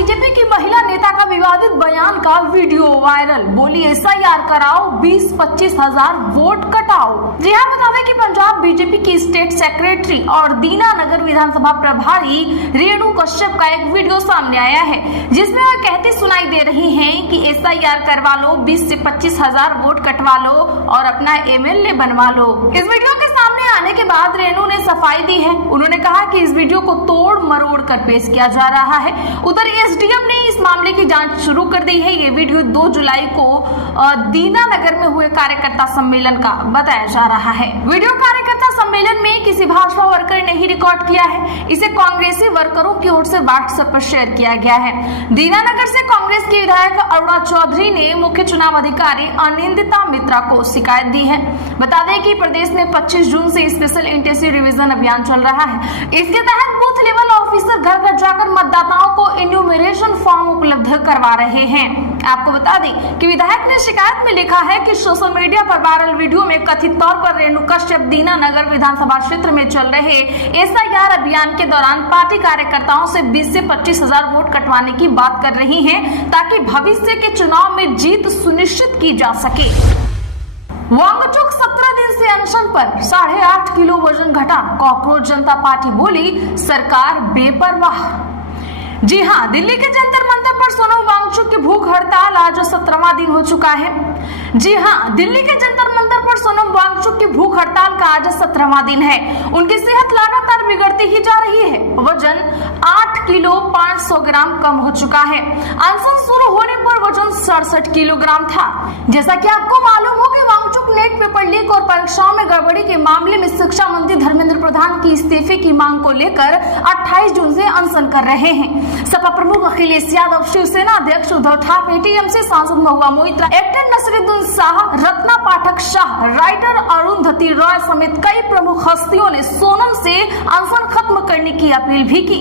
BJP की महिला नेता का विवादित बयान का वीडियो वायरल। बोली एसआईआर कराओ, 20-25 हजार वोट कटाओ। जी हाँ, बता दें कि पंजाब बीजेपी की स्टेट सेक्रेटरी और दीनानगर विधानसभा प्रभारी रेणु कश्यप का एक वीडियो सामने आया है, जिसमें वह कहती सुनाई दे रही हैं कि एसआईआर करवा लो, 20 से 25 हजार वोट कटवा लो और अपना एमएलए बनवा लो। इस वीडियो के सामने आने के बाद रेणु ने सफाई दी है। उन्होंने कहा कि इस वीडियो को तोड़ मरोड़ कर पेश किया जा रहा है। उधर एसडीएम ने इस मामले की जांच शुरू कर दी है। ये वीडियो 2 जुलाई को दीनानगर में हुए कार्यकर्ता सम्मेलन का बताया जा रहा है। वीडियो कार्यकर्ता सम्मेलन में किसी भाजपा वर्कर ने ही रिकॉर्ड किया है। इसे कांग्रेसी वर्करों की ओर से व्हाट्सएप पर शेयर किया गया है। दीनानगर से कांग्रेस की विधायक अरुणा चौधरी ने मुख्य चुनाव अधिकारी अनिंदिता मित्रा को शिकायत दी है। बता दें कि प्रदेश में 25 जून से स्पेशल इंटेंसिव रिवीजन अभियान चल रहा है। इसके तहत बूथ लेवल ऑफिसर घर घर जाकर मतदाताओं को इन्यूमरेशन फॉर्म उपलब्ध करवा रहे हैं। आपको बता दें कि विधायक ने शिकायत में लिखा है कि सोशल मीडिया पर वायरल वीडियो में कथित तौर पर रेणु कश्यप दीनानगर विधानसभा क्षेत्र में चल रहे एसआईआर अभियान के दौरान पार्टी कार्यकर्ताओं से 20 से 25 हजार वोट कटवाने की बात कर रही हैं, ताकि भविष्य के चुनाव में जीत सुनिश्चित की जा सके। वांगचुक 17 दिन से अनशन पर, 8.5 किलो वजन घटा। कॉकरोच जनता पार्टी बोली सरकार बेपरवाह। जी हाँ, दिल्ली के जंतर मंतर पर सोनम वांगचुक की भूख हड़ताल आज 17वां दिन हो चुका है। जी हाँ, दिल्ली के जंतर मंतर पर सोनम वांगचुक की भूख हड़ताल का आज 17वां दिन है। उनकी सेहत लगातार बिगड़ती ही जा रही है। वजन 8 किलो 500 ग्राम कम हो चुका है। अनशन शुरू होने पर वजन 67 किलोग्राम था। जैसा कि आपको मालूम हो कि वांगचुक नेट पेपर लीक और परीक्षाओं में गड़बड़ी के मामले में शिक्षा मंत्री धर्मेंद्र प्रधान की इस्तीफे की मांग को लेकर 28 जून से अनशन कर रहे हैं। सपा प्रमुख अखिलेश यादव, शिवसेना अध्यक्ष उद्धव ठाकरे, टीएमसी सांसद महुआ मोइत्रा, एक्टर नसरुद्दीन शाह, रत्ना पाठक शाह, राइटर अरुंधति रॉय समेत कई प्रमुख हस्तियों ने सोनम से अनशन खत्म करने की अपील भी की।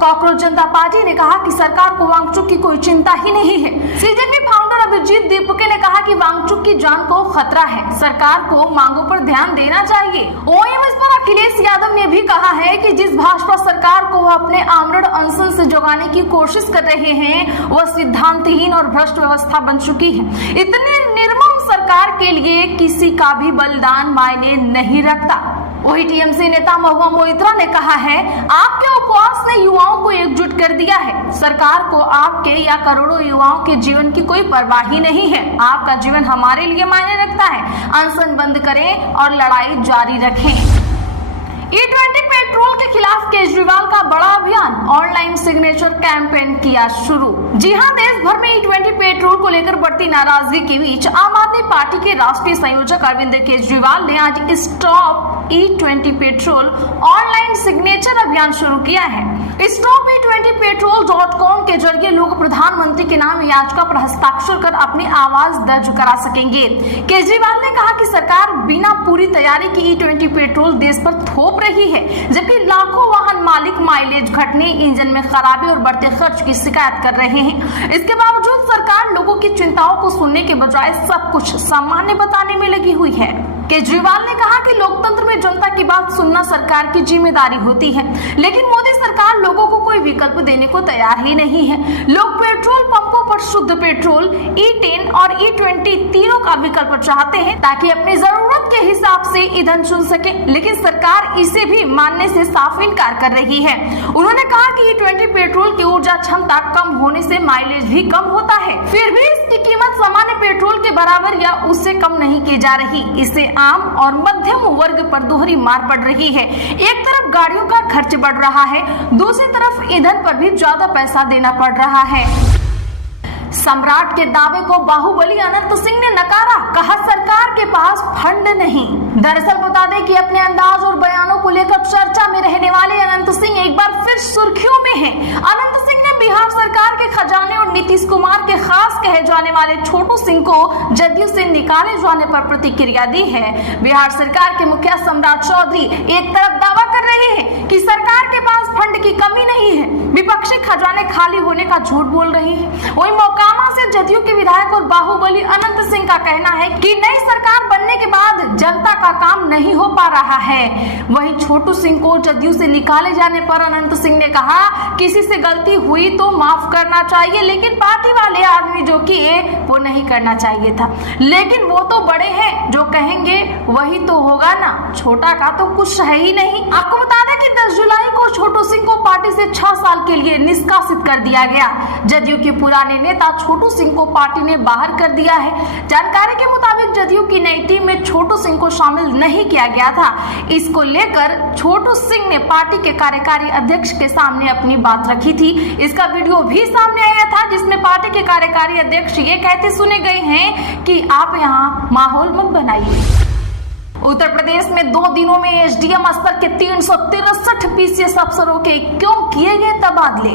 कॉकरोच जनता पार्टी ने कहा कि सरकार को वांगचुक की कोई चिंता ही नहीं है। सीजेपी फाउंडर अभिजीत दीपके ने कहा कि वांगचुक की जान को खतरा है, सरकार को मांगों पर ध्यान देना चाहिए। इस पर अखिलेश यादव ने भी कहा है कि जिस भाजपा सरकार को वो अपने आमरण अनशन से जुगाने की कोशिश कर रहे हैं, वह सिद्धांतहीन और भ्रष्ट व्यवस्था बन चुकी है। इतनी निर्मम सरकार के लिए किसी का भी बलिदान मायने नहीं रखता। वही टीएमसी नेता महुआ मोइत्रा ने कहा है, आपके उपवास ने युवाओं को एकजुट कर दिया है। सरकार को आपके या करोड़ों युवाओं के जीवन की कोई परवाह ही नहीं है। आपका जीवन हमारे लिए मायने रखता है। अनशन बंद करें और लड़ाई जारी रखें। E20 पेट्रोल के खिलाफ केजरीवाल का बड़ा अभियान, ऑनलाइन सिग्नेचर कैंपेन किया शुरू। जी हां, देश भर में E20 पेट्रोल को लेकर बढ़ती नाराजगी के बीच आम आदमी पार्टी के राष्ट्रीय संयोजक अरविंद केजरीवाल ने आज stop E20 petrol online signature अभियान शुरू किया है। स्टॉप E20petrol.com के जरिए लोग प्रधानमंत्री के नाम याचिका पर हस्ताक्षर कर अपनी आवाज दर्ज करा सकेंगे। केजरीवाल ने कहा कि सरकार बिना पूरी तैयारी के E20 पेट्रोल देश पर थोप रही है, जबकि लाखों वाहन मालिक माइलेज घटने, इंजन में खराबी और बढ़ते खर्च की शिकायत कर रहे हैं। इसके बावजूद सरकार लोगों की चिंताओं को सुनने के बजाय सब कुछ सामान्य बताने में लगी हुई है। केजरीवाल ने कहा कि लोकतंत्र में जनता की बात सुनना सरकार की जिम्मेदारी होती है, लेकिन मोदी सरकार लोगों को कोई विकल्प देने को तैयार ही नहीं है। लोग पेट्रोल पंपों पर शुद्ध पेट्रोल, E10 और E20 तीनों का विकल्प चाहते हैं, ताकि अपनी जरूरत के हिसाब से ईंधन चुन सके, लेकिन सरकार इसे भी मानने से साफ इनकार कर रही है। उन्होंने कहा कि E20 पेट्रोल की ऊर्जा क्षमता कम होने से माइलेज भी कम होता है, फिर भी इसकी कीमत सामान्य पेट्रोल के बराबर या उससे कम नहीं की जा रही। इससे आम और मध्यम वर्ग पर दोहरी मार पड़ रही है। एक तरफ गाड़ियों का खर्च बढ़ रहा है, दूसरी तरफ ईंधन पर भी ज्यादा पैसा देना पड़ रहा है। सम्राट के दावे को बाहुबली अनंत सिंह ने नकारा, कहा सरकार के पास फंड नहीं। दरअसल बता दें कि अपने अंदाज और बयानों को लेकर चर्चा में रहने वाले अनंत सिंह एक बार फिर सुर्खियों में हैं। अनंत सिंह ने बिहार सरकार के खजाने और नीतीश कुमार के खास कहे जाने वाले छोटू सिंह को जदयू से निकाले जाने पर प्रतिक्रिया दी है। बिहार सरकार के मुखिया सम्राट चौधरी एक तरफ दावा कर रहे हैं कि सरकार के पास फंड की कमी नहीं है, विपक्षी खजाने खाली होने का झूठ बोल रही है। वही मोकामा बुरहानवाला से जदयू के विधायक और बाहुबली अनंत सिंह का कहना है कि नई सरकार बनने के बाद जनता का काम नहीं हो पा रहा है। वहीं छोटू सिंह को जदयू से निकाले जाने पर अनंत सिंह ने कहा, किसी से गलती हुई तो माफ करना चाहिए, लेकिन पार्टी वाले आदमी जो किए वो नहीं करना चाहिए था। लेकिन वो तो बड़े हैं, जो कहेंगे वही तो होगा ना, छोटा का तो कुछ है ही नहीं। आपको बता दें कि 10 जुलाई को छोटू सिंह को पार्टी से 6 साल के लिए निष्कासित कर दिया गया। जदयू के पुराने नेता छोटू सिंह को पार्टी ने बाहर कर दिया है। जानकारी के मुताबिक जदयू की नई टीम में छोटू सिंह को शामिल नहीं किया गया था। इसको लेकर छोटू सिंह ने पार्टी के कार्यकारी अध्यक्ष के सामने अपनी बात रखी थी। इसका वीडियो भी सामने आया था, जिसमें पार्टी के कार्यकारी अध्यक्ष ये कहते सुने गए हैं कि आप यहाँ माहौल मत बनाइए। उत्तर प्रदेश में 2 दिनों में एसडीएम स्तर के 363 पीसीएस अफसरों के क्यों किए गए तबादले?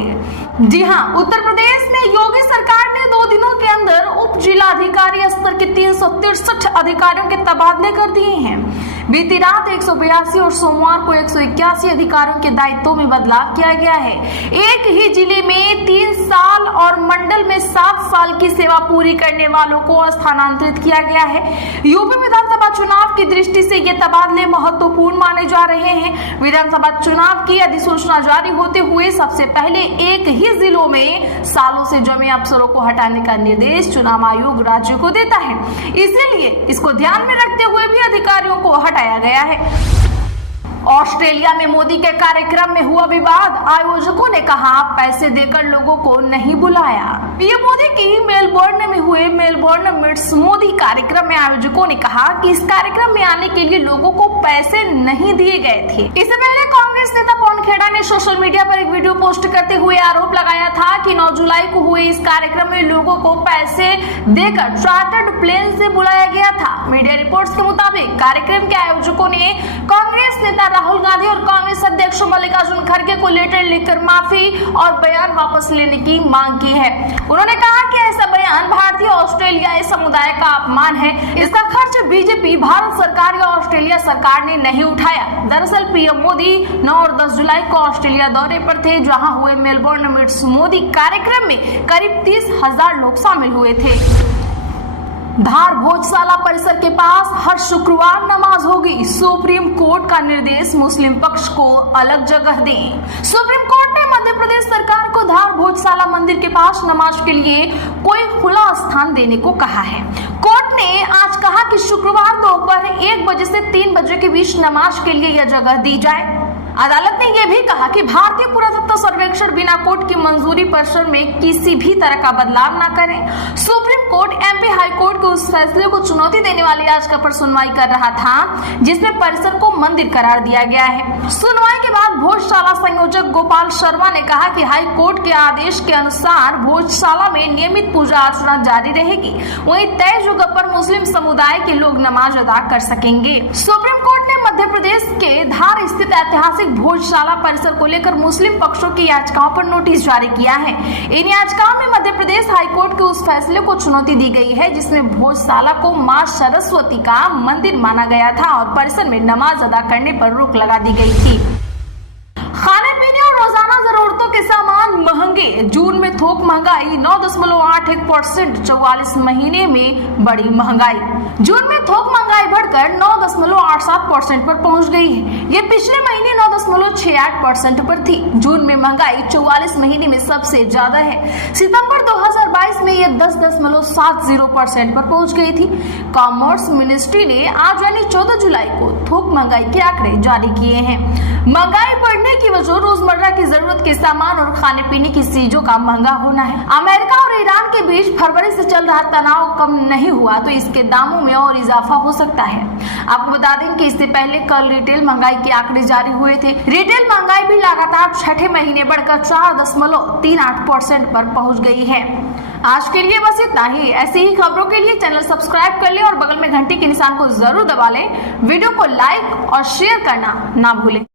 जी हां, उत्तर प्रदेश में योगी सरकार ने 2 दिनों के अंदर उप जिलाधिकारी स्तर के 363 अधिकारियों के तबादले कर दिए हैं। बीती रात 182 और सोमवार को 181 अधिकारियों के दायित्वों में बदलाव किया गया है। एक ही जिले में 3 साल और मंडल में 7 साल की सेवा पूरी करने वालों को स्थानांतरित किया गया है। यूपी विधानसभा चुनाव की दृष्टि से ये तबादले महत्वपूर्ण माने जा रहे हैं। विधानसभा चुनाव की अधिसूचना जारी होते हुए सबसे पहले एक ही जिलों में सालों से जमे अफसरों को हटाने का निर्देश चुनाव आयोग राज्य को देता है। इसीलिए इसको ध्यान में रखते हुए भी अधिकारियों को हटाया गया है। ऑस्ट्रेलिया में मोदी के कार्यक्रम में हुआ विवाद, आयोजकों ने कहा पैसे देकर लोगों को नहीं बुलाया। पीएम मोदी की मेलबर्न में हुए मेलबर्न मीट्स मोदी कार्यक्रम में आयोजकों ने कहा कि इस कार्यक्रम में आने के लिए लोगों को पैसे नहीं दिए गए थे। इससे पहले कांग्रेस नेता पवन खेड़ा ने सोशल मीडिया पर एक वीडियो पोस्ट करते हुए आरोप लगाया था कि 9 जुलाई को हुए इस कार्यक्रम में लोगों को पैसे देकर चार्टर्ड प्लेन से बुलाया गया था। मीडिया रिपोर्ट्स के मुताबिक कार्यक्रम के आयोजकों ने कांग्रेस नेता राहुल गांधी और कांग्रेस अध्यक्ष मल्लिकार्जुन खड़गे को लेटर लिखकर माफी और बयान वापस लेने की मांग की है। उन्होंने कहा कि ऐसा बयान भारतीय ऑस्ट्रेलियाई समुदाय का अपमान है। इसका खर्च बीजेपी, भारत सरकार या ऑस्ट्रेलिया सरकार ने नहीं उठाया। दरअसल पीएम मोदी 9 और 10 जुलाई को ऑस्ट्रेलिया दौरे पर थे, जहां हुए मेलबर्न मीट्स मोदी कार्यक्रम में करीब 30,000 लोग शामिल हुए थे। धार भोजशाला परिसर के पास हर शुक्रवार नमाज होगी, सुप्रीम कोर्ट का निर्देश, मुस्लिम पक्ष को अलग जगह दें। सुप्रीम कोर्ट ने मध्य प्रदेश सरकार को धार भोजशाला मंदिर के पास नमाज के लिए कोई खुला स्थान देने को कहा है। कोर्ट ने आज कहा कि शुक्रवार दोपहर 1 बजे से 3 बजे के बीच नमाज के लिए यह जगह दी जाए। अदालत ने यह भी कहा कि भारतीय पुरातत्व सर्वेक्षण बिना कोर्ट की मंजूरी परिसर में किसी भी तरह का बदलाव न करें। Supreme court MP high court के उस फैसले को चुनौती देने वाली याचिका पर सुनवाई कर रहा था, जिसमें परिसर को मंदिर करार दिया गया है। सुनवाई के बाद भोजशाला संयोजक गोपाल शर्मा ने कहा कि हाई कोर्ट के आदेश के अनुसार भोजशाला में नियमित पूजा अर्चना जारी रहेगी। वहीं तय जगह पर मुस्लिम समुदाय के लोग नमाज अदा कर सकेंगे। सुप्रीम कोर्ट ने मध्य प्रदेश के धार स्थित ऐतिहासिक भोजशाला परिसर को लेकर मुस्लिम पक्षों की याचिकाओं पर नोटिस जारी किया है। इन याचिकाओं में मध्य प्रदेश हाईकोर्ट के उस फैसले को चुनौती दी गई है, जिसमें भोजशाला को मां सरस्वती का मंदिर माना गया था और परिसर में नमाज अदा करने पर रोक लगा दी गई थी। खाने पीने और रोजाना जरूरतों के सामान महंगे, जून में थोक महंगाई 9.81%, 44 महीने में बड़ी महंगाई। जून में थोक महंगाई बढ़कर 9.87% पर पहुंच गई है। ये पिछले महीने 9.68% पर थी। जून में महंगाई 44 महीने में सबसे ज्यादा है। सितंबर 2022 में ये 10.70% पर पहुंच गई थी। कॉमर्स मिनिस्ट्री ने आज यानी 14 जुलाई को थोक महंगाई के आंकड़े जारी किए हैं। महंगाई बढ़ने की वजह रोजमर्रा की जरूरत के सामान और खाने पीने की चीजों का महंगा होना है। अमेरिका और ईरान के बीच फरवरी से चल रहा तनाव कम नहीं हुआ तो इसके दामों में और इजाफा हो सकता है। आपको बता दें कि इससे पहले कल रिटेल महंगाई के आंकड़े जारी हुए थे। रिटेल महंगाई भी लगातार छठे महीने बढ़कर 4.38% पर पहुंच गई है। आज के लिए बस इतना ही। ऐसी ही खबरों के लिए चैनल सब्सक्राइब कर लें और बगल में घंटी के निशान को जरूर दबा लें। वीडियो को लाइक और शेयर करना ना भूलें।